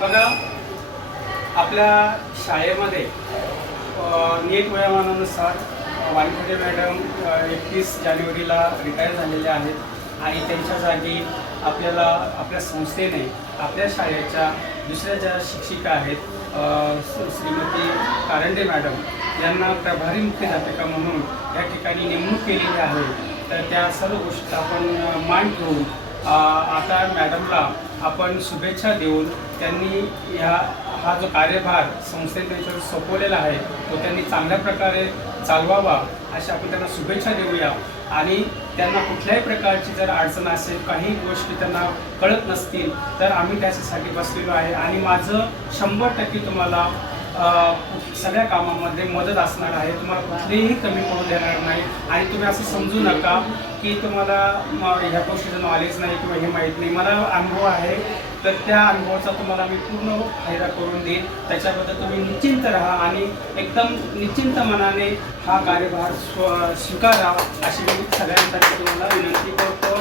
बघा, आपल्या शाळेमध्ये नियत वयोमानानुसार वानखेडे मॅडम 31 जानेवारीला रिटायर झालेल्या आहेत आणि त्यांच्या जागी आपल्याला आपल्या संस्थेने आपल्या शाळेच्या दुसऱ्या ज्या शिक्षिका आहेत श्रीमती कारंडे मॅडम यांना प्रभारी मुख्याध्यापिका म्हणून या ठिकाणी नेमणूक केलेली आहे. तर त्या सर्व गोष्टी आपण मान ठेवून आता मॅडमला आपण शुभेच्छा देऊन त्यांनी हा जो कार्यभार संस्थेने त्यांच्यावर सोपवलेला आहे तो त्यांनी चांगल्या प्रकारे चालवावा अशी आपण त्यांना शुभेच्छा देऊया. आणि त्यांना कुठल्याही प्रकारची जर अडचण असेल, काही गोष्टी त्यांना कळत नसतील तर आम्ही त्याच्यासाठी बसलेलो आहे आणि माझं 100% तुम्हाला सगळ्या कामामध्ये मदत असणार आहे. तुम्हाला कुठलीही कमी पडू देणार नाही आणि तुम्ही असं समजू नका की तुम्हाला ह्या गोष्टीचं नॉलेज नाही किंवा हे माहीत नाही. मला अनुभव आहे, तर त्या अनुभवाचा तुम्हाला मी पूर्ण फायदा करून देईन. त्याच्याबद्दल तुम्ही निश्चिंत राहा आणि एकदम निश्चिंत मनाने हा कार्यभार स्वीकारा अशी मी सगळ्यांसाठी तुम्हाला विनंती करतो.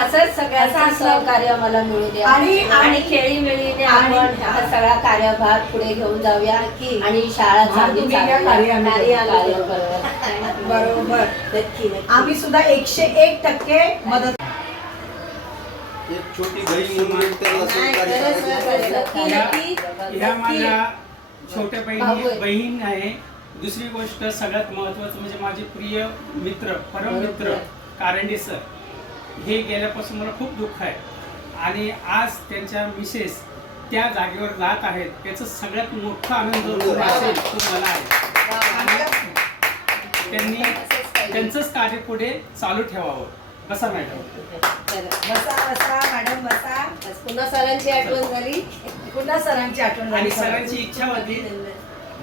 असंच सगळ्यांचं सहकार्य मला मिळू द्या आणि खेळीमेळीने आपण हा सगळा कार्यभार पुढे घेऊन जाऊया आणि शाळा चांगली बरोबर. आम्ही सुद्धा 101% मदत. एक छोटी बहीण म्हणून त्याला ह्या माझ्या छोट्या बहीण आहे. दुसरी गोष्ट सगळ्यात महत्त्वाचं म्हणजे माझे प्रिय मित्र, परम मित्र कारंडे सर हे गेल्यापासून मला खूप दुःख आहे आणि आज त्यांच्या मिसेस त्या जागेवर जात आहेत याचं सगळ्यात मोठा आनंद असेल तो मला आहे. त्यांनी त्यांचंच कार्य पुढे चालू ठेवावं. बसा मॅडम. बसा मॅडम बसा. पुन्हा सरांची आठवण झाली, पुन्हा सरांची आठवण आणि सरांची इच्छा होती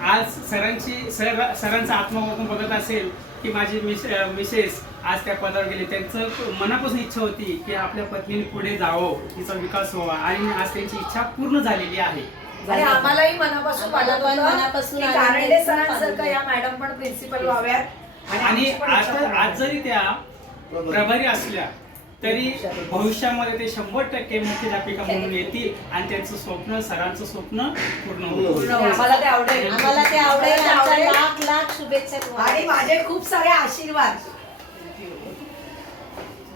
आज सरांचा आत्मवर्तन बघत असेल की माझी मिसेस आज त्या पदावर गेले. त्यांचं मनापासून इच्छा होती की आपल्या पत्नीने पुढे जावं, तिचा विकास व्हावा आणि आज त्यांची इच्छा पूर्ण झालेली आहे. आणि आम्हालाही मनापासून कारंडे सरांसारखं या मॅडम पण प्रिन्सिपल व्हाव्यात. आणि आज जरी त्या प्रभारी असल्या तरी भविष्यामध्ये ते 100% मुख्याध्यापिका म्हणून येतील आणि त्यांचं स्वप्न, सरांचं स्वप्न पूर्ण होईल. आम्हाला ते आवडेल. लाख लाख शुभेच्छा आणि माझे खूप सारे आशीर्वाद.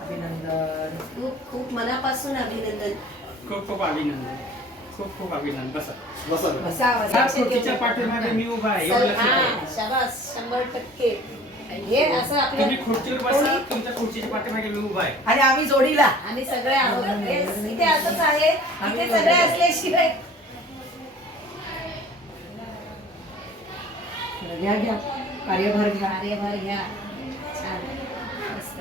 अभिनंदन. खूप खूप मनापासून अभिनंदन. खूप खूप अभिनंदन. खूप खूप अभिनंदन. बसा बसा बसा. खुर्चीच्या पाठीमागे मी उभा आहे. शाबास. 100%. हे असं आपलं तुम्ही खुर्चीवर बसा, तुमच्या खुर्चीच्या पाठीमागे मी उभा आहे आणि आम्ही जोडीला. आणि सगळे इथे असंच आहे, इथे सगळे असल्याशिवाय घ्या कार्यभार घ्या. छान मस्त.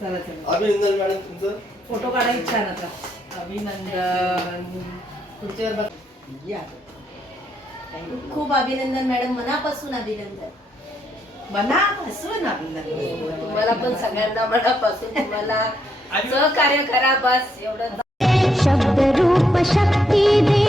चला अभिनंदन मॅडम तुमचं. फोटो काढायची छान. आता अभिनंदन. खुर्चीवर बस. या. खूप अभिनंदन मॅडम, मनापासून अभिनंदन. मनापासून अभिनंदन. तुम्हाला पण सगळ्यांना मनापासून तुम्हाला सहकार्य करा. बस एवढं. शब्द रूप शक्ती दे.